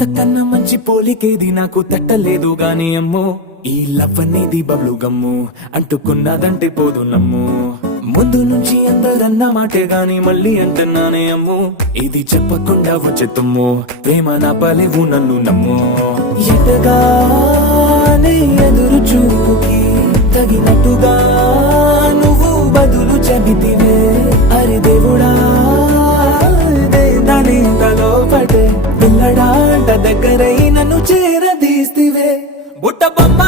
అంతకన్నా మంచి పోలికేది నాకు తట్టలేదు గాని అమ్మో ఈ లవ్ అనేది బబ్లు గమ్ము అంటుకున్నదంటే పోదు నమ్ము ముందు నుంచి అందరన్న మాటే గాని మళ్ళీ అంటున్నానే అమ్ము ఇది చెప్పకుండా వచ్చెత్తుమ్ము ప్రేమ నా పలేవు నన్ను నమ్ము ఎటగానే ఎదురు చూపుకి తగినట్టుగా నువ్వు బదులు చెబితివే అరే దేవుడా దాని తలో పడే పిల్లడాంట దగ్గరై నన్ను చేరదీస్తివే బుట్ట బొమ్మ